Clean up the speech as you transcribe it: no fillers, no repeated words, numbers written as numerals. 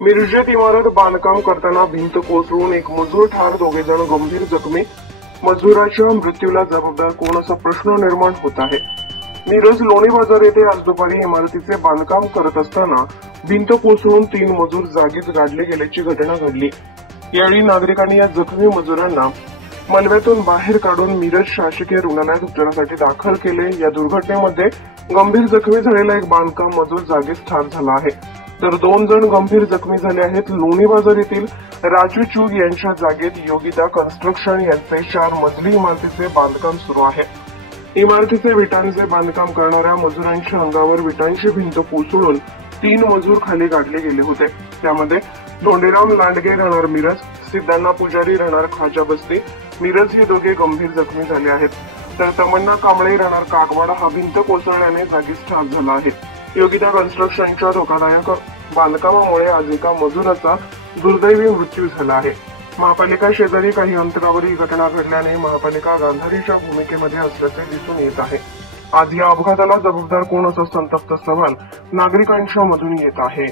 मिरजेत इमारत बांधकाम करताना भिंत कोसळून एक मजूर ठार, 2 जण गंभीर जखमी. मजुराच्या मृत्यूला जबाबदार कोण असा प्रश्न निर्माण होत आहे. मिरज लोणी बाजार येथे आज दुपारी इमारतीचे बांधकाम करत असताना भिंत कोसळून 3 मजूर जागीच गाडले गेल्याची घटना घडली. यावेळी नागरिकांनी या जखमी मजुरांना मलब्यातून बाहेर काढून मिरज शासकीय रुग्णालयात उपचारासाठी दाखल केले. या दुर्घटनेमध्ये गंभीर जखमी झालेला एक बांधकाम मजूर जागीच ठार झाला आहे, तर 2 जण गंभीर जखमी झाले आहेत. लोणी बाजार येथील राजू चूग यांच्या जागेत योगिता कन्स्ट्रक्शन यांचे 4 मजली इमारतीचे बांधकाम सुरू आहे. इमारतीचे विटांचे बांधकाम करणाऱ्या मजुरांच्या अंगावर विटांची भिंत कोसळून 3 मजूर खाली गाडले गेले होते. त्यामध्ये धोंडेराम लांडगे राहणार मिरज, सिद्धांना पुजारी राहणार खाजा बस्ती मिरज हे दोघे गंभीर जखमी झाले आहेत, तर तमन्ना कांबळे राहणार कागवाडा हा भिंत कोसळल्याने जागीच ठार झाला आहे. योगिता कन्स्ट्रक्शनच्या धोकादायक बांधकामामुळे आज एका मजुराचा दुर्दैवी मृत्यू झाला आहे. महापालिका शेजारी काही अंतरावर ही घटना घडल्याने महापालिका गांधारीच्या भूमिकेमध्ये असल्याचे दिसून येत आहे. आज या अपघाताला जबाबदार कोण असा संतप्त सवाल नागरिकांच्या मधून येत आहे.